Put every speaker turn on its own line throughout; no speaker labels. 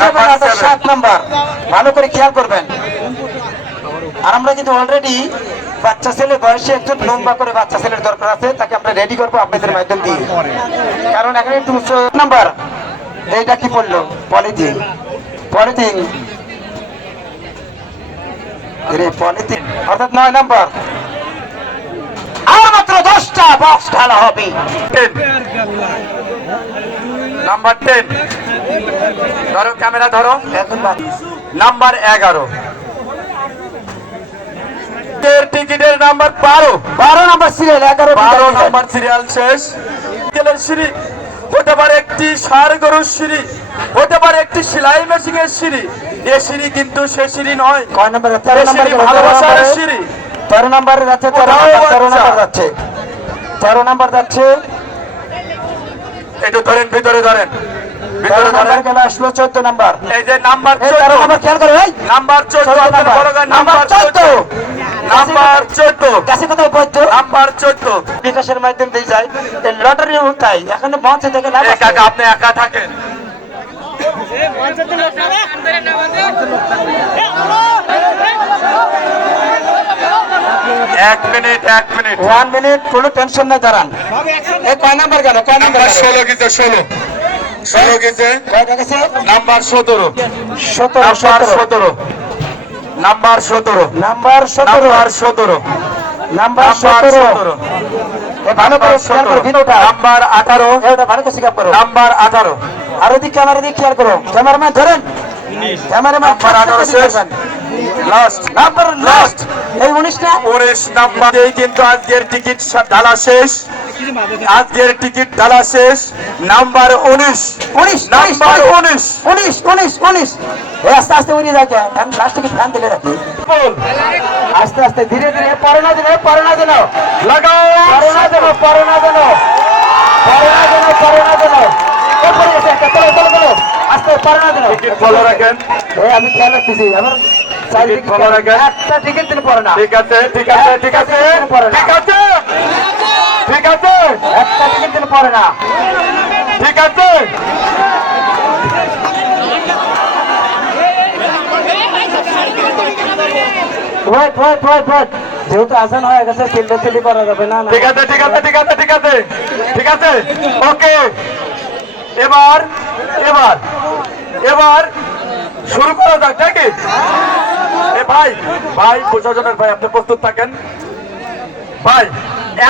Number.
সাত number ভালো করে খেয়াল করবেন। আর আমরা কিন্তু অলরেডি বাচ্চা ছেলে বয়সে একজন লম্বা করে বাচ্চা ছেলের দরকার আছে, তাকে আমরা রেডি করব আপনাদের মাধ্যম দিয়ে। কারণ এখানে উচ্চ নাম্বার। এইটা কি পড়ল পলিথিন। পলিথিন। পলিথিন। অর্থাৎ নয় নাম্বার। আর মাত্র দশটা বক্স খেলা হবে।
নাম্বার টেন ধরো ক্যামেরা ধরো। নাম্বার এগারো। টিকিটের নাম্বার বারো।
বারো নাম্বার সিরিয়াল এগারো
বারো নাম্বার সিরিয়াল শেষ। সিঁড়ি হতে পারে একটি সার গরুর সিঁড়ি হতে পারে একটি সেলাই মেশিনের সিঁড়ি। এ সিঁড়ি কিন্তু সে সিঁড়ি নয়।
কয় নাম্বার তেরো নাম্বার
সিঁড়ি ভালোবাসার সিঁড়ি।
তেরো নাম্বার যাচ্ছে তেরো তেরো নাম্বার যাচ্ছে। তেরো নাম্বার যাচ্ছে।
একটু ধরেন ভিতরে ধরেন।
তেরো নাম্বার
ধরেন
আসলো চোদ্দ নাম্বার?
এই যে নাম্বার
তেরো নাম্বার খেয়াল করে ভাই।
নাম্বার চোদ্দ
চোদ্দ নাম্বার।
বড় গান
নাম্বার
নাম্বার
চোদ্দ।
চোদ্দ। নাম্বার চোদ্দ।
কাছে কোথাও বৈধ
নাম্বার চোদ্দ।
বিকাশের মাধ্যম দিয়ে যায়। লটারি তাই এখন মঞ্চে থেকে
কাকা আপনি একা থাকেন। এক মিনিট এক মিনিট।
ওয়ান মিনিট কোনো টেনশন নাই দাঁড়ান। এই কয় নাম্বার গেল কয় নাম্বার
ষোলো গেছে ষোলো। ষোলো গেছে। নাম্বার সতেরো।
সতেরো
নাম্বার
সতেরো।
নাম্বার সতেরো।
নাম্বার সতেরো।
নাম্বার সতেরো।
নাম্বার সতেরো।
নাম্বার আঠারো। নাম্বার আঠারো।
আর ওদিক ক্যামেরা দিয়ে খেয়াল করো। ক্যামেরাম্যান ধরেন। ক্যামেরাম্যান
নাম্বার শেষ লাস্ট
নাম্বার লাস্ট এই উনিশটা?
উনিশ নাম্বার এই কিন্তু আজকের টিকিট ঢালা শেষ। আজকের টিকিট ঢালা শেষ। নাম্বার উনিশ।
উনিশ
নাম্বার উনিশ
উনিশ। উনিশ উনিশ এই আস্তে আস্তে উড়িয়ে যায় ফ্যান লাস্টে ফ্যান দিলে। রাখি
বল।
আস্তে আস্তে ধীরে ধীরে পরে না দিলে পরে না দিল।
লাগাও।
পরে না দিল পরে না দিল। পরে না দিল পরে না দিল। চলো চলো চলো না
টিকিট ফলো রাখেন।
আমি খেয়াল রাখতেছি। আমার
টিকিট ভালো রাখেন।
একটা টিকিট দিলে পরে না।
ঠিক আছে ঠিক আছে ঠিক আছে ঠিক আছে। ঠিক আছে।
একটা টিকিট দিলে পরে না।
ঠিক আছে।
ওয়েট ওয়েট ওয়েট ওয়েট যেহেতু আসান হয়ে গেছে চিল্লে চিল্লি করা যাবে। না
ঠিক আছে ঠিক আছে ঠিক আছে ঠিক আছে। ঠিক আছে? ওকে এবার এবার। এবার শুরু করা যাক, নাকি? ভাই ভাই, প্রশাসনের ভাই, আপনি প্রস্তুত থাকেন? ভাই,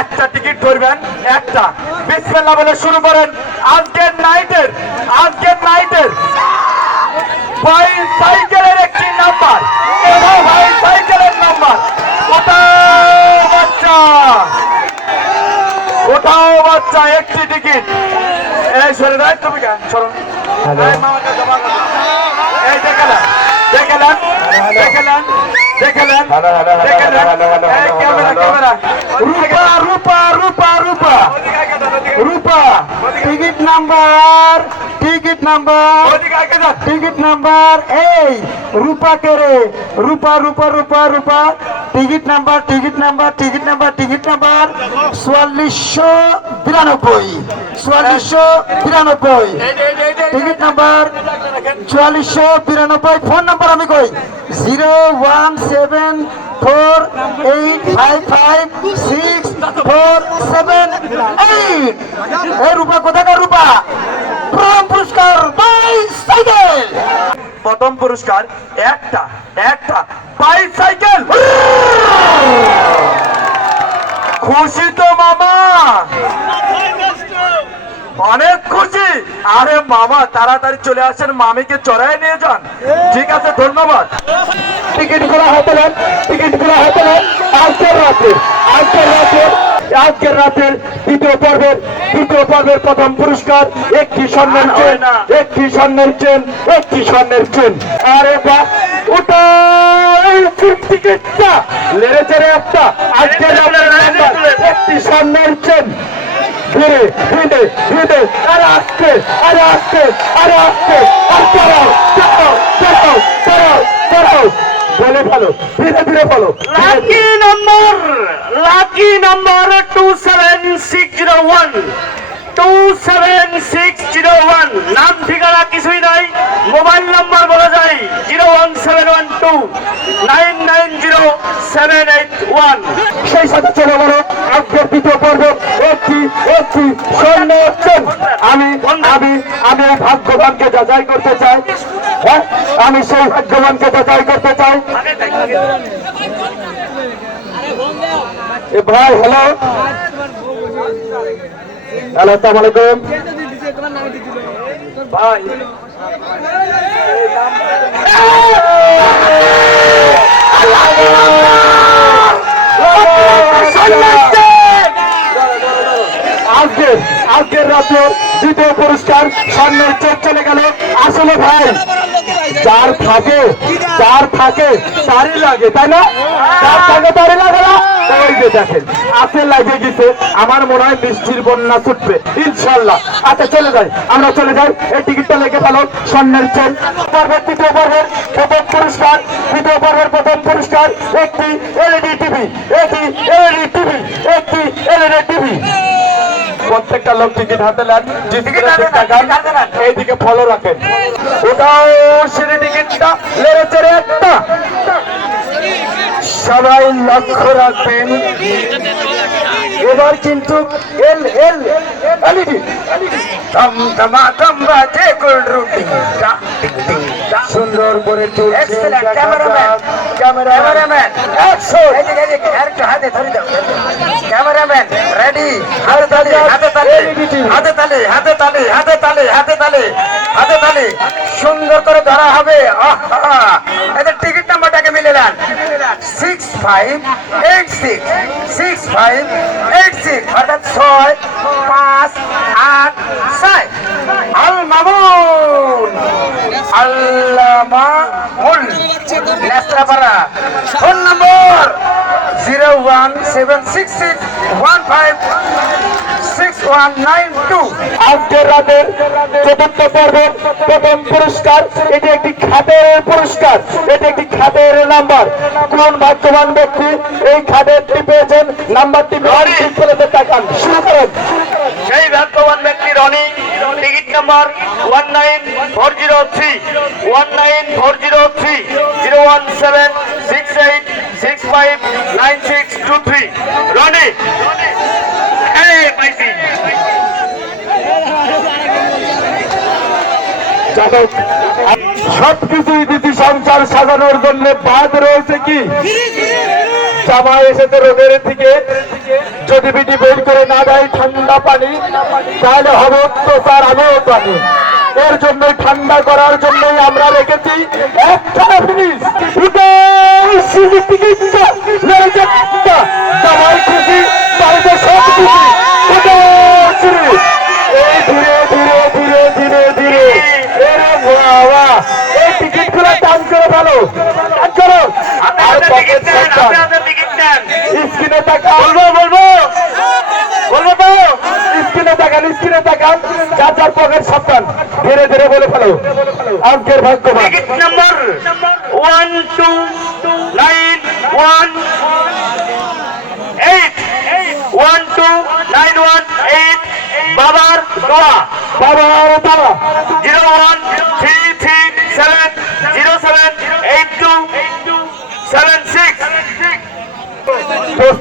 একটা টিকিট ধরবেন, একটা। বিসমিল্লাহ বলে শুরু করেন। আজকের নাইটের আজকের নাইটের। ভাই, সাইকেলের একটি নাম্বার। ভাই সাইকেলের নাম্বার। ওটাও বাচ্চা। ওটাও বাচ্চা, একটি টিকিট। এই, সরে রাখ তুমি কেন সরো এই মামাকে জমা করো। এই দেখেলেন দেখেলেন দেখেলেন দেখেলেন দেখেলেন এই camera camera Rupa Rupa Rupa Rupa
Rupa ticket number ticket number
ওদিকে আগে যান
টিকিট নাম্বার এই রূপা কে রে Rupa Rupa Rupa Rupa ticket number ticket number ticket number ticket number. চুয়াল্লিশশো বিরানব্বই চুয়াল্লিশশো বিরানব্বই। টিকিট নাম্বার চুয়াল্লিশশো বিরানব্বই। ফোন নাম্বার আমি কই? Zero one seven four eight five five six four seven eight. এই রূপা কোথাকার রূপা? প্রথম পুরস্কার বাই সাইকেল।
প্রথম পুরস্কার একটা একটা বাইসাইকেল খুশি তো মামা! অনেক খুশি! আরে মামা, তাড়াতাড়ি চলে আসেন, মামিকে চড়াই নিয়ে যান। ঠিক আছে, ধন্যবাদ।
টিকিট করা হতে নেন টিকিট করা হতে নেন আজকের রাতে আজকের রাতে আজকের রাতের দ্বিতীয় পর্বের দ্বিতীয় পর্বের প্রথম পুরস্কার একটি স্বর্ণের চেন একটি স্বর্ণের চেন একটি স্বর্ণের চেন। আরে বাহ! ওটা টিকিটটা লেড়ে চেড়ে একটা। আজকের রাতের একটি। স্বর্ণের চেন। ধীরে ধীরে ধীরে। আরে আসতে আরে আসতে আরে আসতে। আর চালাও চালাও চালাও চালাও চালাও বলে ফেলো ধীরে ধীরে follow
lucky number lucky number two seven six zero one two seven six zero one নাম ঠিকানা কিছুই নাই মোবাইল
নাম্বার বলা যায় zero one seven one two nine nine zero seven eight one.
সেই সাথে চলে গেল আজকের দ্বিতীয় পর্ব। একটি একটি স্বর্ণ আমি আমি আমি ভাগ্য ভাগ্যে যাচাই করতে চাই। হ্যাঁ? আমি সেই ভাগ্যবানকে যাচাই করতে চাই। ভাই হ্যালো হ্যালো আসসালামু ভাই। আজকের রাতে দ্বিতীয় পুরস্কার স্বর্ণের চোখ চলে গেল। আসলে ভাই যার থাকে যার থাকে, তারই লাগে, তাই না? যার থাকে, তারই লাগে না? আমার মনে হয় বন্যা ছুটবে, ইনশাল্লাহ। আচ্ছা চলে যাই, আমরা চলে যাই, এই টিকিটটা লেগে ফেলো, স্বর্ণের চেন। পর্বের তৃতীয় পর্বের প্রথম পুরস্কার, তৃতীয় পর্বের প্রথম পুরস্কার, একটি এলইডি টিভি একটি এলইডি টিভি একটি এলইডি টিভি প্রত্যেকটা লোক টিকিট হাতে নেন এইদিকে ফলো রাখেন। ওটাও সিঁড়ি টিকিটটা লেগেছে রে একটা। সবাই লক্ষ্য রাখবেন। এবার কিন্তু এল এল এলইডি
তম তমা তম বাজে গোল্ড রুটি
সুন্দর করে
ক্যামেরাম্যান
অ্যাকশন
আরেকটু হাতে ধরে দাও। ক্যামেরাম্যান রেডি হাতে তালি হাতে তালি। হাতে তালি হাতে তালি হাতে তালি হাতে তালি হাতে তালি। সুন্দর করে ধরা হবে! এদের টিকিট নাম্বারটাকে মিলে নেন। Six five eight six six five eight six অর্থাৎ ছয় পাঁচ আট ছয়। Al Mamun. Allama Netrapara phone number zero one seven six six one five six one nine two.
আজকের রাতের চতুর্থ পর্বের প্রথম পুরস্কার এটি একটি খাতের পুরস্কার এটি একটি খাতের নাম্বার। কোন ভাগ্যবান ব্যক্তি এই খাতেরটি পেয়েছেন নাম্বারটি ফেলেতে তাকান শুরু করেন।
সেই ভাগ্যবান ব্যক্তি Rony. Ticket number one nine four zero three one nine four zero three zero one seven six eight six five nine six two three Rony. পাইছি।
সবকিছুই দিদি সংসার সাজানোর জন্য বাদ রয়েছে কি? জামাই এসেছে রোদের থেকে যদি বিটি বের করে না দেয় ঠান্ডা পানি তাহলে হবে অত্যাচার আমিও পানি এর জন্য ঠান্ডা করার জন্যই আমরা রেখেছি একটা জিনিস। জামাই খুশি সব খুশি। এই ধীরে ধীরে ধীরে ধীরে ধীরে। বাবা এই টিকিটগুলো টান করে টান করো। আর পকেট স্ক্রিনে তাকান বলব বলব। বলব স্ক্রিনে তাকান স্ক্রিনে তাকান যার যার পকেট সাবধান। ধীরে ধীরে বলে ফেলো। আজকের ভাগ্যবান।
Number one two nine one eight one two nine one eight বাবার দোয়া।
বাবার তারা
জিরো ওয়ান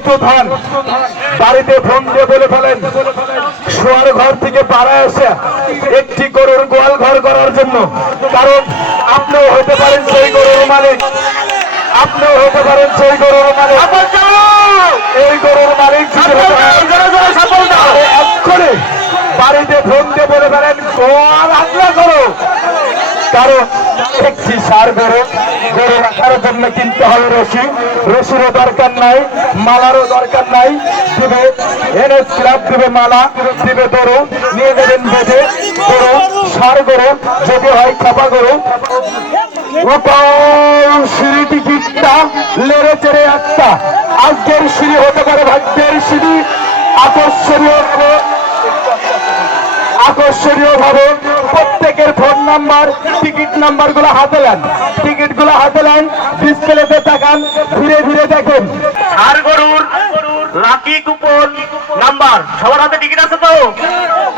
প্রস্তুত হন বাড়িতে ফোন দিয়ে বলে ফেলেন শোয়ার ঘর থেকে পাড়ায় এসে একটি গরুর গোয়াল ঘর করার জন্য। কারণ আপনিও হতে পারেন সেই গরুর মালিক। আপনিও হতে পারেন সেই গরুর মালিক। এই গরুর মালিক এক্ষুনি বাড়িতে ফোন দিয়ে বলে ফেলেন গোয়াল আগলা করো। কারণ একটি সার গরু গরু রাখার জন্য কিনতে হবে রশি। রশিরও দরকার নাই, মালারও দরকার নাই। দিবে, এনএস ক্লাব দিবে মালা, দিবে গরু, নিয়ে যাবেন বেঁধে। গরু, সার গরু, যদি হয় খাপা গরু। গোপাল সিঁড়ি টিকিটটা লেড়ে চেড়ে একটা আজকের সিঁড়ি হতে পারে ভাগ্যের সিঁড়ি। আকর্ষণীয় হবে আকর্ষণীয় ভাবে প্রত্যেকের ফোন নাম্বার টিকিট নাম্বারগুলো হাতে নেন। টিকিটগুলো হাতে নেন ডিসপ্লেতে তাকান ধীরে ধীরে দেখেন।
আর গরুর লাকি কুপন নাম্বার। সবার হাতে টিকিট আছে তো?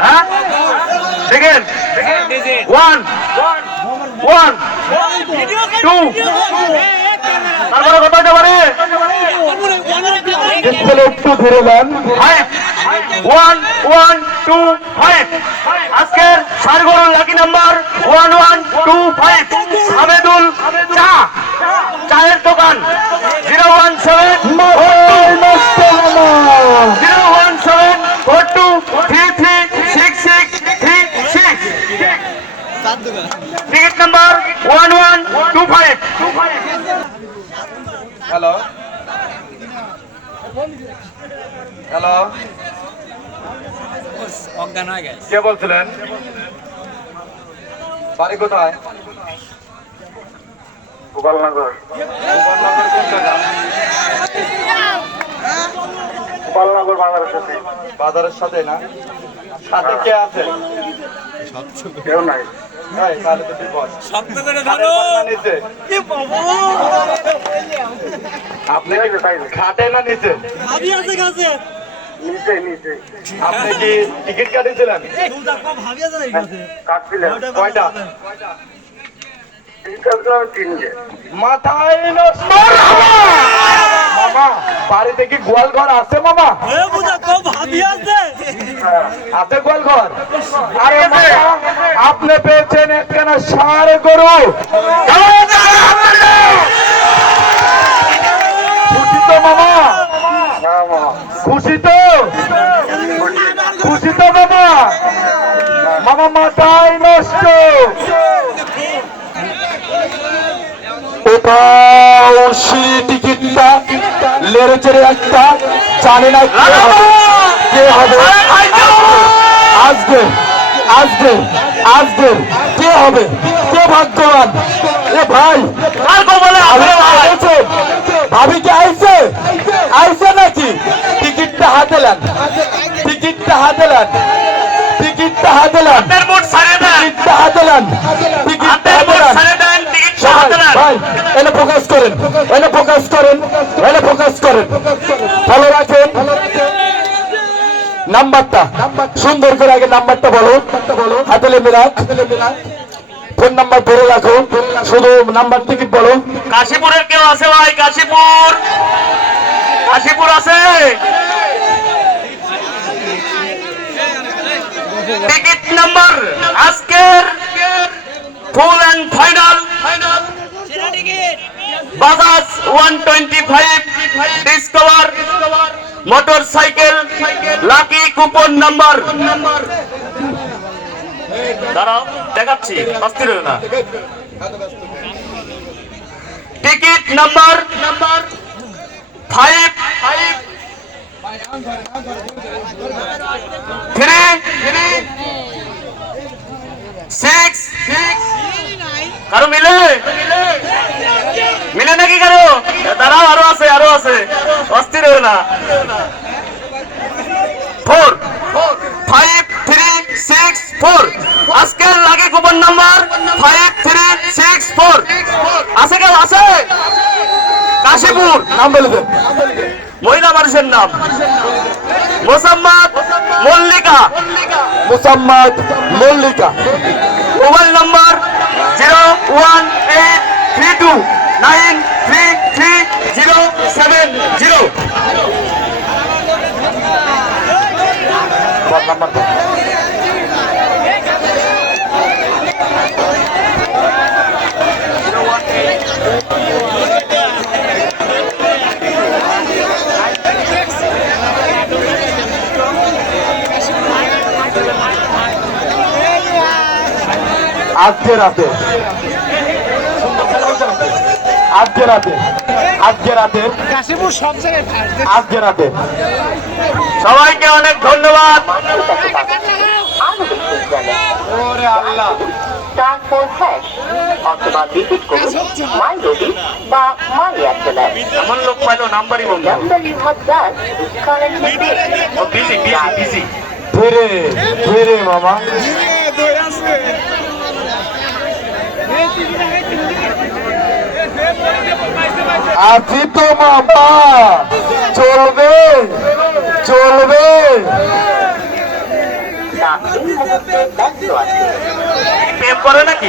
হ্যাঁ? দেখেন। ওয়ান ওয়ান টু তারপরে কত হতে পারে?
ডিসপ্লে একটু ধরে
five one one two five আজকের সারগরুর lucky number one one two five. Hamedul চা চায়ের দোকান। Zero one seven zero one seven four two three three six six three six. Ticket number one one two five. Hello. Hello.
অজ্ঞান হয়ে গেছে
কে বলছিলেন? বাড়ি কোথায়?
গোপালনগর।
গোপালনগর কোন জায়গা?
গোপালনগর বাংলাদেশ সাথে।
বাজারের সাথে না? সাথে কে আছে?
কেউ নাই?
আপনি খাটে না নিচে? আপনি কি টিকিট কাটিয়েছিলেন?
কাটছিলেন।
কয়টা? মাথায় নষ্ট মামা বাড়িতে কি গোয়াল ঘর আছে মামা?
আছে।
আছে গোয়াল ঘর আরে আপনি পেয়েছেন একখানা ষাঁড় গরু। মামা
হ্যাঁ মামা।
খুশি তো? খুশি তো মামা মামা মাথায় নষ্ট।
এটাও সিঁড়ি টিকিটটা লেড়ে চেড়ে একটা জানি না কে হবে। আজকে আজকে আজকে কে হবে? কে ভাগ্যবান? এ ভাই ভাবি কি আইছে? আইছে? নাকি? টিকিটটা হাতে নেন। টিকিটটা হাতে নেন। টিকিটটা হাতে নেন। টিকিটটা হাতে নেন। টিকিটটা হাতে নেন। ভাই এনে ফোকাস করেন। এনে ফোকাস করেন। এনে ফোকাস করেন। ভালো রাখেন। নাম্বারটা। সুন্দর করে আগে নাম্বারটা বলো হাতেলে ফোন নাম্বার ধরে রাখো শুধু নাম্বার টিকিট বলো
কাশীপুরের কেউ আছে ভাই? কাশীপুর। কাশীপুর আছে? টিকিট নাম্বার আজকের full and final Bajaj one twenty five Discover motorcycle lucky coupon number. দাঁড়াও দেখাচ্ছি অস্থির না। Ticket number number. Five five three three six six কারও মিলে? নাকি কারও? দাঁড়াও, আরও আছে আরও আছে। অস্থির হয়ে না। Four five three six four আজকের লাগে coupon number? Five three six four আছে কেউ? আছে? কাশীপুর।
নাম বলে
মহিলা মানুষের নাম। Mosammat Mallika.
Mosammat Mallika.
Mobile number zero one eight three two nine three three zero seven zero.
Number আজকে রাতে। আজকে রাতে। আজকে রাতে।
কাশীপুর সব জায়গায়
আজকে রাতে।
সবাইকে অনেক ধন্যবাদ।
ওরে আল্লাহ।
স্টার হ্যাশ অথবা ভিজিট করুন মাই রবি বা মাই এয়ারটেল
এমন লোক পাইলো নাম্বারই বন্ধ
number you have dial is
busy busy busy
ধীরে ধীরে মামা আছি তো মামা চলবে চলবে।
প্রেম করে নাকি?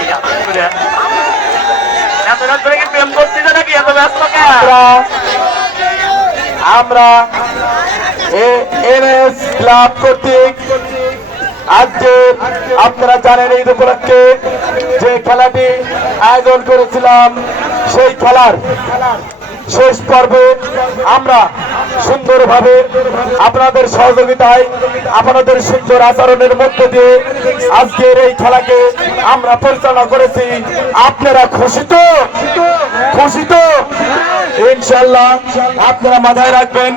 এত? রাত ধরে কি প্রেম করছিস নাকি? এত ব্যস্ত
আমরা আমরা এস ক্লাব কর্তৃক আজকে আপনারা জানেন এই উপলক্ষে যে খেলাটি আয়োজন করেছিলাম, সেই খেলার শেষ পর্বে আমরা সুন্দরভাবে আপনাদের সহযোগিতায়, আপনাদের সুন্দর আচরণের মধ্যে দিয়ে আজকের এই খেলাকে আমরা পরিচালনা করেছি। আপনারা খুশি তো? খুশি তো? ইনশাল্লাহ আপনারা মাথায় রাখবেন।